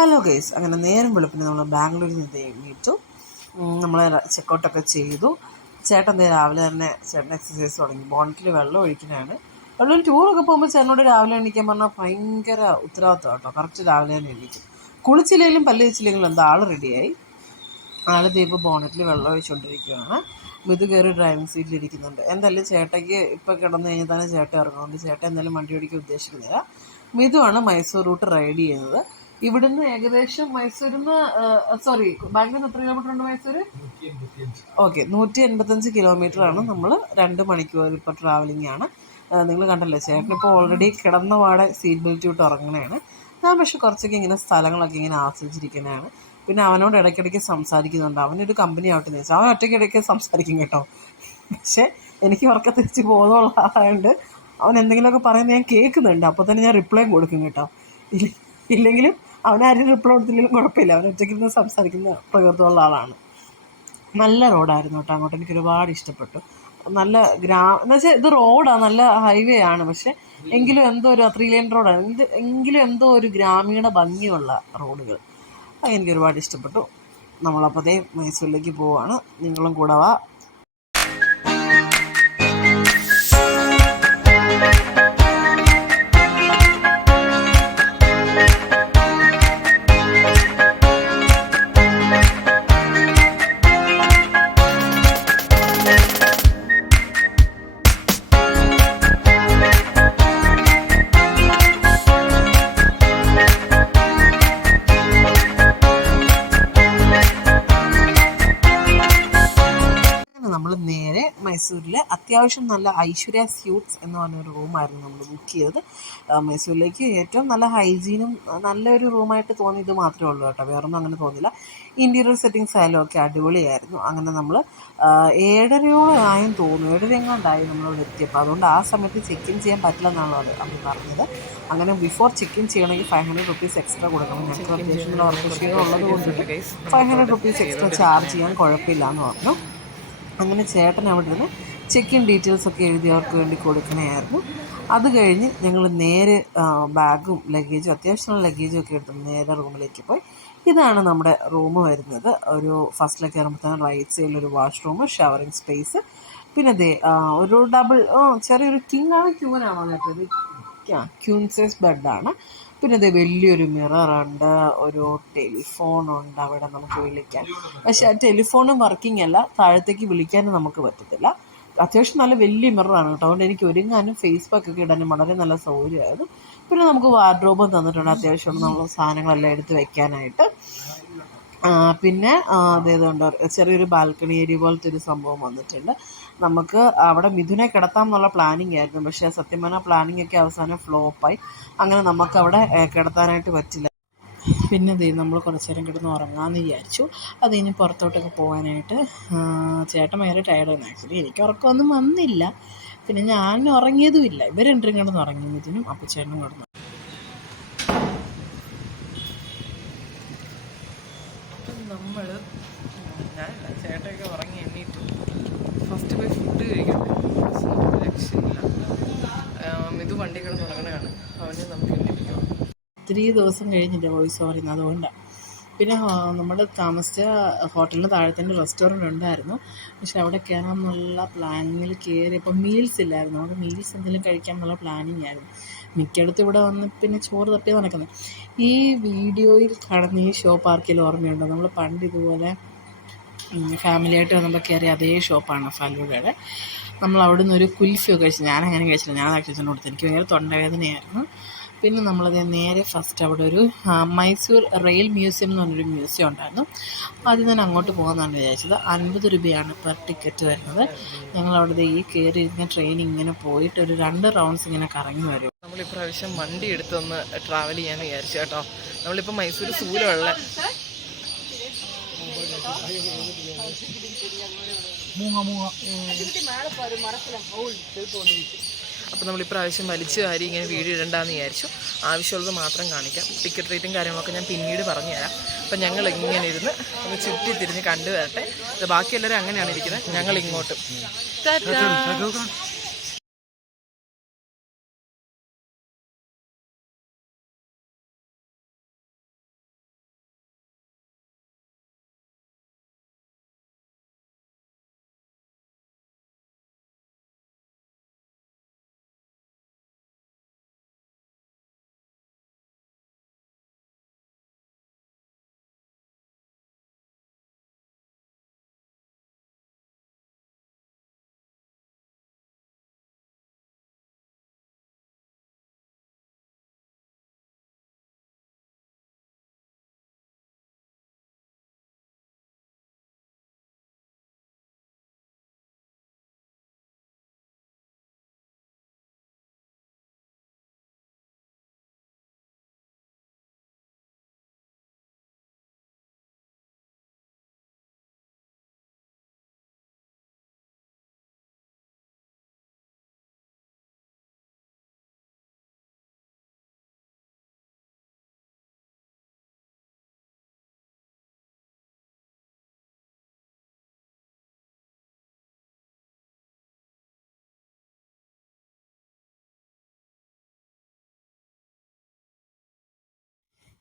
Hello guys, അങ്ങനെ നേരം വെളുപ്പിന് നമ്മൾ ബാംഗ്ലൂരിൽ നിന്ന് എണീറ്റു. നമ്മൾ ചെക്കൗട്ടൊക്കെ ചെയ്തു. ചേട്ടൻ രാവിലെ തന്നെ ചേട്ടൻ എക്സസൈസ് തുടങ്ങി. ബോണറ്റിൽ വെള്ളം ഒഴിക്കുന്നതാണ്. വെള്ളം ടൂറൊക്കെ പോകുമ്പോൾ ചേട്ടനോട് രാവിലെ എണീക്കാൻ പറഞ്ഞാൽ ഭയങ്കര ഉത്തരവാദിത്വം കേട്ടോ. കറക്റ്റ് രാവിലെ തന്നെ എണീക്കും. കുളിച്ചില്ലെങ്കിലും പല്ല് വെച്ചില്ലെങ്കിലും എന്താ ആൾ റെഡിയായി. ആൾ ഇപ്പോൾ ബോണറ്റിൽ വെള്ളം ഒഴിച്ചുകൊണ്ടിരിക്കുകയാണ്. മിതു കയറി ഡ്രൈവിംഗ് സീറ്റിലിരിക്കുന്നുണ്ട്. എന്തായാലും ചേട്ടയ്ക്ക് ഇപ്പോൾ കിടന്നു കഴിഞ്ഞാൽ തന്നെ ചേട്ടൻ ഇറങ്ങുന്നുണ്ട്. ചേട്ടൻ എന്തായാലും വണ്ടി ഓടിക്കാൻ ഉദ്ദേശിക്കുന്നില്ല. മിതുവാണ് മൈസൂർ റൂട്ട് റൈഡ് ചെയ്യുന്നത്. ഇവിടുന്ന് ഏകദേശം മൈസൂരിൽ നിന്ന് ബാംഗ്ലൂർ എത്ര കിലോമീറ്റർ ഉണ്ട് മൈസൂർ? ഓക്കെ, 185 കിലോമീറ്റർ ആണ്. നമ്മൾ 2 മണിക്കൂർ ഇപ്പോൾ ട്രാവലിംഗ് ആണ്. നിങ്ങൾ കണ്ടല്ലേ, ചേട്ടനിപ്പോൾ ഓൾറെഡി കിടന്ന പാടെ സീറ്റ് ബെൽറ്റ് ഇട്ട് ഉറങ്ങണതാണ്. ഞാൻ പക്ഷെ കുറച്ചൊക്കെ ഇങ്ങനെ സ്ഥലങ്ങളൊക്കെ ഇങ്ങനെ ആസ്വദിച്ചിരിക്കുന്നതാണ്. പിന്നെ അവനോട് ഇടയ്ക്കിടയ്ക്ക് സംസാരിക്കുന്നുണ്ട്. അവനൊരു കമ്പനി ആവട്ടെ എന്ന് വെച്ചാൽ അവൻ ഒറ്റയ്ക്ക് ഇടയ്ക്ക് സംസാരിക്കും കേട്ടോ. പക്ഷേ എനിക്ക് ഉറക്കം തിരിച്ച് ബോധമുള്ള ആളായതുകൊണ്ട് അവൻ എന്തെങ്കിലുമൊക്കെ പറയുന്നത് ഞാൻ കേൾക്കുന്നുണ്ട്. അപ്പോൾ തന്നെ ഞാൻ റിപ്ലൈ കൊടുക്കും കേട്ടോ. ഇല്ലെങ്കിലും അവനാരും റിപ്ലൈ കൊടുത്തില്ലെങ്കിലും കുഴപ്പമില്ല. അവൻ ഒറ്റയ്ക്കിരുന്ന് സംസാരിക്കുന്ന പ്രകൃതമുള്ള ആളാണ്. നല്ല റോഡായിരുന്നു കേട്ടോ. അങ്ങോട്ട് എനിക്ക് ഒരുപാട് ഇഷ്ടപ്പെട്ടു. നല്ല എന്ന് വെച്ചാൽ ഇത് റോഡാണ്, നല്ല ഹൈവേ ആണ്. പക്ഷെ എങ്കിലും എന്തോ ഒരു 3 ലൈൻ റോഡാണ്. എങ്കിലും എന്തോ ഒരു ഗ്രാമീണ ഭംഗിയുള്ള റോഡുകൾ. അത് എനിക്ക് ഒരുപാട് ഇഷ്ടപ്പെട്ടു. നമ്മളപ്പോൾ മൈസൂരിലേക്ക് പോവുകയാണ്. നിങ്ങളും കൂടെ വാ. നമ്മൾ നേരെ മൈസൂരിൽ അത്യാവശ്യം നല്ല ഐശ്വര്യ സ്യൂട്ട്സ് എന്ന് പറഞ്ഞൊരു റൂമായിരുന്നു നമ്മൾ ബുക്ക് ചെയ്തത്. മൈസൂരിലേക്ക് ഏറ്റവും നല്ല ഹൈജീനും നല്ലൊരു റൂമായിട്ട് തോന്നിയത് മാത്രമേ ഉള്ളൂ കേട്ടോ. വേറൊന്നും അങ്ങനെ തോന്നില്ല. ഇൻറ്റീരിയർ സെറ്റിങ്സ് ആയാലും ഒക്കെ അടിപൊളിയായിരുന്നു. അങ്ങനെ നമ്മൾ 7:30 തോന്നുന്നു, 7:30 എങ്ങാണ്ടായി നമ്മളവിടെ എത്തിയപ്പോൾ. അതുകൊണ്ട് ആ സമയത്ത് ചെക്ക് ഇൻ ചെയ്യാൻ പറ്റില്ല എന്നാണ് അവർ പറഞ്ഞത്. അങ്ങനെ ബിഫോർ ചെക്ക് ഇൻ ചെയ്യണമെങ്കിൽ 500 റുപ്പീസ് എക്സ്ട്രാ കൊടുക്കണം. ഞങ്ങൾക്ക് അത്യാവശ്യം ഓർക്കസ്ട്രീയം ഉള്ളത് കൊണ്ടിട്ട് 500 റുപ്പീസ് എക്സ്ട്രാ ചാർജ് ചെയ്യാൻ കുഴപ്പമില്ല എന്ന് പറഞ്ഞു. അങ്ങനെ ചേട്ടൻ അവിടെ ഇരുന്ന് ചെക്ക് ഇൻ ഡീറ്റെയിൽസൊക്കെ എഴുതിയവർക്ക് വേണ്ടി കൊടുക്കണമായിരുന്നു. അത് കഴിഞ്ഞ് ഞങ്ങൾ നേരെ ബാഗും ലഗേജും അത്യാവശ്യമുള്ള ലഗേജും ഒക്കെ എടുത്ത് നേരെ റൂമിലേക്ക് പോയി. ഇതാണ് നമ്മുടെ റൂം വരുന്നത്. ഒരു ഫസ്റ്റിലേക്ക് കയറുമ്പോഴത്തേനും റൈറ്റ് സൈഡിലൊരു വാഷ്റൂം, ഷവറിങ് സ്പേസ്, പിന്നെ ഒരു ചെറിയൊരു ക്യൂനാണോ കേട്ടത്, ക്യൂൻ സൈസ് ബെഡാണ്. പിന്നെ വലിയൊരു മിററുണ്ട്, ഒരു ടെലിഫോണുണ്ട് അവിടെ നമുക്ക് വിളിക്കാൻ. പക്ഷെ ആ ടെലിഫോണും വർക്കിംഗ് അല്ല, താഴത്തേക്ക് വിളിക്കാനും നമുക്ക് പറ്റത്തില്ല. അത്യാവശ്യം നല്ല വലിയ മിററാണ് കേട്ടോ. അതുകൊണ്ട് എനിക്ക് ഒരുങ്ങാനും ഫേസ്ബുക്ക് ഒക്കെ ഇടാനും വളരെ നല്ല സൗകര്യമായിരുന്നു. പിന്നെ നമുക്ക് വാർഡ്രോബും തന്നിട്ടുണ്ട്, അത്യാവശ്യം നമ്മൾ സാധനങ്ങളെല്ലാം എടുത്ത് വെക്കാനായിട്ട്. പിന്നെ അതേതുകൊണ്ട് ചെറിയൊരു ബാൽക്കണി ഏരിയ പോലത്തെ ഒരു സംഭവം വന്നിട്ടുണ്ട്. നമുക്ക് അവിടെ മിഥുനെ കിടത്താം എന്നുള്ള പ്ലാനിങ് ആയിരുന്നു. പക്ഷേ സത്യം പറഞ്ഞാൽ പ്ലാനിങ് ഒക്കെ അവസാനം ഫ്ലോപ്പായി. അങ്ങനെ നമുക്കവിടെ കിടത്താനായിട്ട് പറ്റില്ല. പിന്നെ നമ്മൾ കുറച്ച് നേരം കിടന്ന് ഉറങ്ങാമെന്ന് വിചാരിച്ചു. അത് കഴിഞ്ഞ് പുറത്തോട്ടൊക്കെ പോകാനായിട്ട് ചേട്ടൻ ഭയങ്കര ടയർഡായിരുന്നു. ആക്ച്വലി എനിക്ക് ഉറക്കമൊന്നും വന്നില്ല. പിന്നെ ഞാൻ ഉറങ്ങിയതുമില്ല. ഇവർ രണ്ടും കിടന്ന് ഉറങ്ങി, മിഥുനും അപ്പച്ചേട്ടനും കിടന്നു. നമ്മൾ ഞാനല്ല, ചേട്ടനൊക്കെ ഉറങ്ങി എണ്ണീറ്റു. ഫസ്റ്റ് പോയി ഫുഡ് കഴിക്കട്ടെ, രക്ഷയില്ല. മിതു വണ്ടി കിടന്ന് ഉറങ്ങണതാണ്. അവനെ നമുക്ക് എണ്ണിപ്പിക്കാം. ഒത്തിരി ദിവസം കഴിഞ്ഞില്ല വോയിസ് പറയുന്നത്, അതുകൊണ്ടാണ്. പിന്നെ നമ്മൾ താമസിച്ച ഹോട്ടലിന് താഴെ തന്നെ റെസ്റ്റോറൻറ്റ് ഉണ്ടായിരുന്നു. പക്ഷെ അവിടെ കയറാമെന്നുള്ള പ്ലാനിങ്ങിൽ കയറിയപ്പോൾ മീൽസ് ഇല്ലായിരുന്നു. അവിടെ മീൽസ് എന്തെങ്കിലും കഴിക്കാമെന്നുള്ള പ്ലാനിങ് ആയിരുന്നു. മിക്കയിടത്തും ഇവിടെ വന്ന് പിന്നെ ചോറ് തപ്പി നടക്കുന്നത്. ഈ വീഡിയോയിൽ കാണുന്ന ഈ ഷോപ്പ് ആർക്കെങ്കിലും ഓർമ്മയുണ്ടോ? നമ്മൾ പണ്ട് ഇതുപോലെ ഫാമിലിയായിട്ട് വന്നപ്പോൾ കയറിയ അതേ ഷോപ്പാണ് ഫലൂഡയുടെ. നമ്മൾ അവിടെ നിന്ന് ഒരു കുൽഫിയൊക്കെ കഴിച്ചു. ഞാനങ്ങനെ കഴിച്ചില്ല, ഞാൻ അച്ഛൻ കൊടുത്തു. എനിക്ക് ഭയങ്കര തൊണ്ടവേദനയായിരുന്നു. പിന്നെ നമ്മളത് നേരെ ഫസ്റ്റ് അവിടെ ഒരു മൈസൂർ റെയിൽ മ്യൂസിയം എന്ന് പറഞ്ഞൊരു മ്യൂസിയം ഉണ്ടായിരുന്നു. ആദ്യം തന്നെ അങ്ങോട്ട് പോകാമെന്നാണ് വിചാരിച്ചത്. 50 രൂപയാണ് പെർ ടിക്കറ്റ് വരുന്നത്. ഞങ്ങളവിടെ ഈ കയറിയിരുന്ന ട്രെയിൻ ഇങ്ങനെ പോയിട്ട് ഒരു 2 റൗണ്ട്സ് ഇങ്ങനെ കറങ്ങി വരും. നമ്മളിപ്രാവശ്യം വണ്ടി എടുത്തൊന്ന് ട്രാവൽ ചെയ്യാമെന്ന് വിചാരിച്ചു കേട്ടോ. നമ്മളിപ്പോൾ മൈസൂർ സൂലുള്ള അപ്പോൾ നമ്മളിപ്രാവശ്യം വലിച്ചു വാരി ഇങ്ങനെ വീഡിയോ ഇടണ്ടെന്ന് വിചാരിച്ചു. ആവശ്യമുള്ളത് മാത്രം കാണിക്കാം. ടിക്കറ്റ് റേറ്റും കാര്യങ്ങളൊക്കെ ഞാൻ പിന്നീട് പറഞ്ഞു തരാം. അപ്പം ഞങ്ങൾ ഇങ്ങനെ ഇരുന്ന് ഒന്ന് ചുറ്റി തിരിഞ്ഞ് കണ്ടു വരട്ടെ. ബാക്കി എല്ലാവരും അങ്ങനെയാണ് ഇരിക്കുന്നത്, ഞങ്ങൾ ഇങ്ങോട്ടും.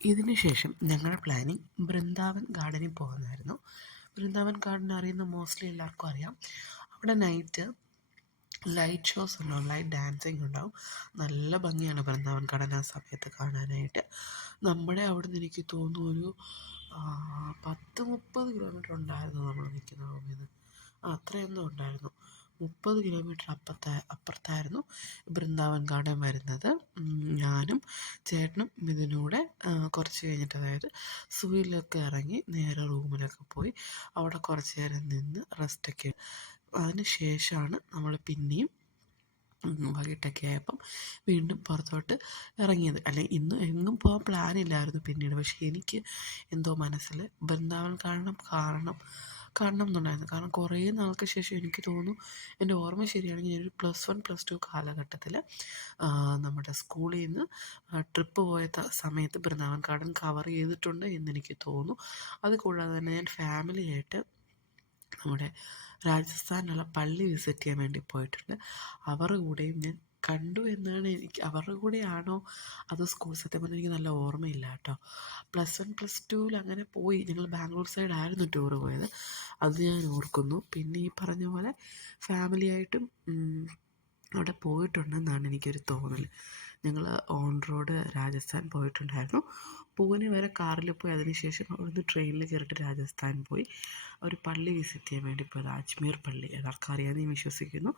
ഇതിന് ശേഷം ഞങ്ങളുടെ പ്ലാനിങ് ബൃന്ദാവൻ ഗാർഡനിൽ പോകുന്നതായിരുന്നു. ബൃന്ദാവൻ ഗാർഡൻ അറിയുന്ന മോസ്റ്റ്ലി എല്ലാവർക്കും അറിയാം. അവിടെ നൈറ്റ് ലൈറ്റ് ഷോസ് ഉണ്ടാവും, ലൈറ്റ് ഡാൻസിങ് ഉണ്ടാവും. നല്ല ഭംഗിയാണ് ബൃന്ദാവൻ ഗാർഡൻ ആ സമയത്ത് കാണാനായിട്ട്. നമ്മുടെ അവിടെ നിന്ന് എനിക്ക് തോന്നുന്നു ഒരു 10-30 കിലോമീറ്റർ ഉണ്ടായിരുന്നു നമ്മൾ നിൽക്കുന്ന റൂമിൽ നിന്ന്. അത്രയൊന്നും ഉണ്ടായിരുന്നു. 30 കിലോമീറ്റർ അപ്പുറത്തായിരുന്നു ബൃന്ദാവൻ ഗാർഡൻ വരുന്നത്. ഞാനും ചേട്ടനും മിഥുനൂടെ കുറച്ച് കഴിഞ്ഞിട്ട്, അതായത് സുയിലൊക്കെ ഇറങ്ങി നേരെ റൂമിലൊക്കെ പോയി അവിടെ കുറച്ച് നേരം നിന്ന് റെസ്റ്റൊക്കെ. അതിന് ശേഷമാണ് നമ്മൾ പിന്നെയും വൈകിട്ടൊക്കെ ആയപ്പം വീണ്ടും പുറത്തോട്ട് ഇറങ്ങിയത്. അല്ലെങ്കിൽ ഇന്ന് എങ്ങും പോകാൻ പ്ലാനില്ലായിരുന്നു പിന്നീട്. പക്ഷേ എനിക്ക് എന്തോ മനസ്സിൽ ബൃന്ദാവൻ കാണണം എന്നുണ്ടായിരുന്നു. കാരണം കുറേ നാൾക്ക് ശേഷം എനിക്ക് തോന്നുന്നു, എൻ്റെ ഓർമ്മ ശരിയാണെങ്കിൽ ഞാനൊരു +1 +2 കാലഘട്ടത്തിൽ നമ്മുടെ സ്കൂളിൽ നിന്ന് ട്രിപ്പ് പോയ സമയത്ത് ബൃന്ദാവൻ ഗാർഡൻ കവർ ചെയ്തിട്ടുണ്ട് എന്നെനിക്ക് തോന്നുന്നു. അത് കൂടാതെ തന്നെ ഞാൻ ഫാമിലിയായിട്ട് നമ്മുടെ രാജസ്ഥാനിലുള്ള പള്ളി വിസിറ്റ് ചെയ്യാൻ വേണ്ടി പോയിട്ടുണ്ട്. അവരുടെ കൂടെയും ഞാൻ കണ്ടു എന്നാണ് എനിക്ക്. അവരുടെ കൂടെയാണോ അതോ സ്കൂൾ, സത്യം പറഞ്ഞാൽ എനിക്ക് നല്ല ഓർമ്മയില്ല കേട്ടോ. +1 +2 അങ്ങനെ പോയി. ഞങ്ങൾ ബാംഗ്ലൂർ സൈഡായിരുന്നു ടൂറ് പോയത്, അത് ഞാൻ ഓർക്കുന്നു. പിന്നെ ഈ പറഞ്ഞ പോലെ ഫാമിലിയായിട്ടും അവിടെ പോയിട്ടുണ്ടെന്നാണ് എനിക്കൊരു തോന്നൽ. ഞങ്ങൾ ഓൺ റോഡ് രാജസ്ഥാൻ പോയിട്ടുണ്ടായിരുന്നു. പൂനെ വരെ കാറിൽ പോയി, അതിനുശേഷം അവിടുന്ന് ട്രെയിനിൽ കയറിയിട്ട് രാജസ്ഥാൻ പോയി. ഒരു പള്ളി വിസിറ്റ് ചെയ്യാൻ വേണ്ടി പോയത്, അജ്മീർ പള്ളി. എല്ലാവർക്കും അറിയാമെന്ന് ഞാൻ വിശ്വസിക്കുന്നു.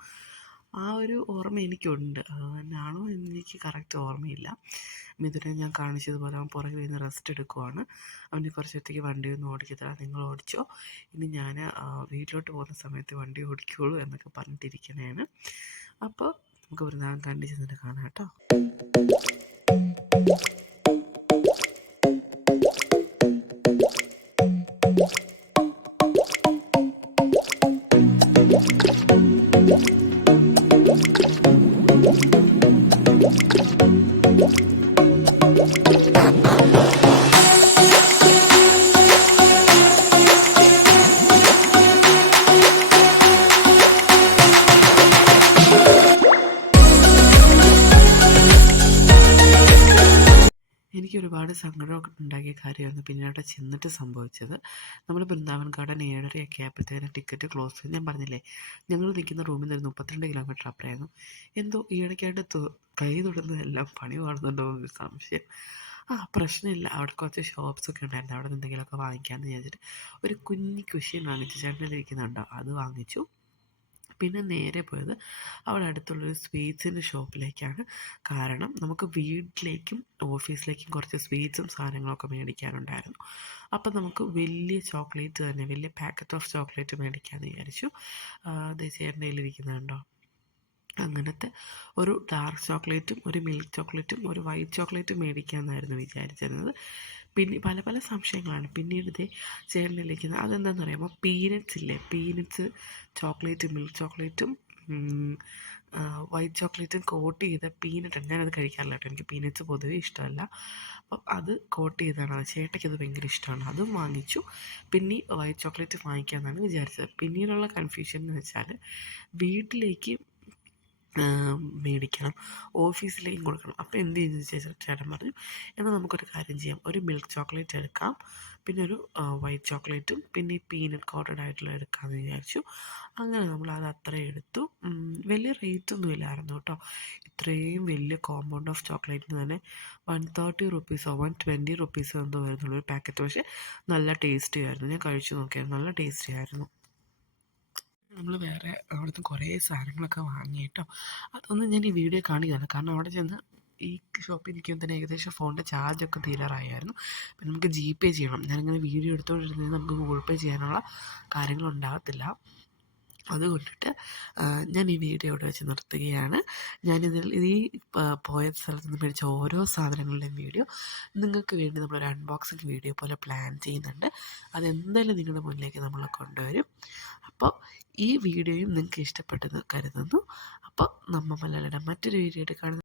ആ ഒരു ഓർമ്മ എനിക്കുണ്ട്. അത് തന്നെയാണോ എന്നെനിക്ക് കറക്റ്റ് ഓർമ്മയില്ല. മിഥുനെ ഞാൻ കാണിച്ചതുപോലെ അവൻ പുറകിൽ നിന്ന് റെസ്റ്റ് എടുക്കുവാണ്. അവന് കുറച്ചത്തേക്ക് വണ്ടിയൊന്നും ഓടിക്കത്തില്ല. നിങ്ങൾ ഓടിച്ചോ, ഇനി ഞാൻ വീട്ടിലോട്ട് പോകുന്ന സമയത്ത് വണ്ടി ഓടിക്കുള്ളൂ എന്നൊക്കെ പറഞ്ഞിട്ടിരിക്കണേണ്. അപ്പോൾ നമുക്ക് വൃന്ദാവൻ കണ്ടു ചെന്നിട്ട് കാണാം കേട്ടോ. എനിക്ക് ഒരുപാട് സങ്കടമൊക്കെ ഉണ്ടാക്കിയ കാര്യമായിരുന്നു പിന്നീട് അവിടെ ചെന്നിട്ട് സംഭവിച്ചത്. നമ്മൾ ബൃന്ദാവൻ ഗാർഡൻ 7:30 ആയപ്പോഴത്തേനും ടിക്കറ്റ് ക്ലോസ് ചെയ്തു. ഞാൻ പറഞ്ഞില്ലേ, ഞങ്ങൾ നിൽക്കുന്ന റൂമിൽ നിന്ന് 32 കിലോമീറ്റർ അപ്പുറമായിരുന്നു. എന്തോ ഈയിടയ്ക്കായിട്ട് കൈ തൊടുന്നതെല്ലാം പണി പാടുന്നുണ്ടോ എന്നൊരു സംശയം. പ്രശ്നമില്ല, അവിടെ കുറച്ച് ഷോപ്സൊക്കെ ഉണ്ടായിരുന്നു. അവിടെ നിന്ന് എന്തെങ്കിലുമൊക്കെ വാങ്ങിക്കാമെന്ന് വിചാരിച്ചിട്ട് ഒരു കുഞ്ഞി കുഷ്യൻ വാങ്ങിച്ചു. ചേട്ടനിലിരിക്കുന്നുണ്ടോ, അത് വാങ്ങിച്ചു. പിന്നെ നേരെ പോയത് അവിടെ അടുത്തുള്ളൊരു സ്വീറ്റ്സിൻ്റെ ഷോപ്പിലേക്കാണ്. കാരണം നമുക്ക് വീട്ടിലേക്കും ഓഫീസിലേക്കും കുറച്ച് സ്വീറ്റ്സും സാധനങ്ങളൊക്കെ മേടിക്കാനുണ്ടായിരുന്നു. അപ്പം നമുക്ക് വലിയ ചോക്ലേറ്റ് തന്നെ, വലിയ പാക്കറ്റ് ഓഫ് ചോക്ലേറ്റ് മേടിക്കാമെന്ന് വിചാരിച്ചു. അത് ചേട്ടൻ്റെ കയ്യിലിരിക്കുന്നുണ്ടോ, അങ്ങനത്തെ ഒരു ഡാർക്ക് ചോക്ലേറ്റും ഒരു മിൽക്ക് ചോക്ലേറ്റും ഒരു വൈറ്റ് ചോക്ലേറ്റും മേടിക്കാമെന്നായിരുന്നു വിചാരിച്ചിരുന്നത്. പിന്നെ പല പല സംശയങ്ങളാണ്. പിന്നീട് ഇതേ ചേട്ടനിലിരിക്കുന്നത് അതെന്താണെന്ന് അറിയാമോ, പീനട്സ് ഇല്ലേ, പീനട്സ് ചോക്ലേറ്റും മിൽക്ക് ചോക്ലേറ്റും വൈറ്റ് ചോക്ലേറ്റും കോട്ട് ചെയ്ത പീനട്ടാണ്. ഞാനത് കഴിക്കാറില്ല കേട്ടോ, എനിക്ക് പീനട്സ് പൊതുവേ ഇഷ്ടമല്ല. അപ്പം അത് കോട്ട് ചെയ്താണ്. അത് ചേട്ടയ്ക്കത് ഭയങ്കര ഇഷ്ടമാണ്, അതും വാങ്ങിച്ചു. പിന്നെ വൈറ്റ് ചോക്ലേറ്റ് വാങ്ങിക്കാമെന്നാണ് വിചാരിച്ചത്. പിന്നീടുള്ള കൺഫ്യൂഷൻ എന്ന് വെച്ചാൽ വീട്ടിലേക്ക് മേടിക്കണം, ഓഫീസിലേക്കും കൊടുക്കണം. അപ്പോൾ എന്ത് ചെയ്യുന്നു ചേട്ടൻ പറഞ്ഞു, എന്നാൽ നമുക്കൊരു കാര്യം ചെയ്യാം, ഒരു മിൽക്ക് ചോക്ലേറ്റ് എടുക്കാം, പിന്നെ ഒരു വൈറ്റ് ചോക്ലേറ്റും പിന്നെ ഈ പീനട്ട് കോട്ടഡ് ആയിട്ടുള്ള എടുക്കാമെന്ന് വിചാരിച്ചു. അങ്ങനെ നമ്മൾ അത് അത്രയും എടുത്തു. വലിയ റേറ്റൊന്നും ഇല്ലായിരുന്നു കേട്ടോ. ഇത്രയും വലിയ കോമ്പൗണ്ട് ഓഫ് ചോക്ലേറ്റിന് തന്നെ 130 റുപ്പീസോ 120 റുപ്പീസോ എന്തോ വരുന്നുള്ളൂ ഒരു പാക്കറ്റ്. പക്ഷേ നല്ല ടേസ്റ്റി ആയിരുന്നു. ഞാൻ കഴിച്ചു നോക്കിയായിരുന്നു, നല്ല ടേസ്റ്റി ആയിരുന്നു. നമ്മൾ വേറെ അവിടുന്ന് കുറേ സാധനങ്ങളൊക്കെ വാങ്ങി കേട്ടോ. അതൊന്നും ഞാൻ ഈ വീഡിയോ കാണിക്കുകയാണ്, കാരണം അവിടെ ചെന്ന് ഈ ഷോപ്പിൽ നിൽക്കുമ്പോൾ തന്നെ ഏകദേശം ഫോണിൻ്റെ ചാർജൊക്കെ തീരാറായായിരുന്നു. പിന്നെ നമുക്ക് GPay ചെയ്യണം. ഞാനിങ്ങനെ വീഡിയോ എടുത്തുകൊണ്ടിരുന്നത് നമുക്ക് ഗൂഗിൾ പേ ചെയ്യാനുള്ള കാര്യങ്ങളുണ്ടാകത്തില്ല. അതുകൊണ്ടിട്ട് ഞാൻ ഈ വീഡിയോ ഇവിടെ വെച്ച് നിർത്തുകയാണ്. ഞാനിതിൽ ഈ പോയ സ്ഥലത്ത് നിന്ന് മേടിച്ച ഓരോ സാധനങ്ങളുടെയും വീഡിയോ നിങ്ങൾക്ക് വേണ്ടി നമ്മളൊരു അൺബോക്സിങ് വീഡിയോ പോലെ പ്ലാൻ ചെയ്യുന്നുണ്ട്. അതെന്തായാലും നിങ്ങളുടെ മുന്നിലേക്ക് നമ്മൾ കൊണ്ടുവരും. അപ്പോൾ ഈ വീഡിയോയും നിങ്ങൾക്ക് ഇഷ്ടപ്പെട്ടെന്ന് കരുതുന്നു. അപ്പോൾ നമ്മ മലയാളിയുടെ മറ്റൊരു വീഡിയോ ആയിട്ട് കാണുന്നു.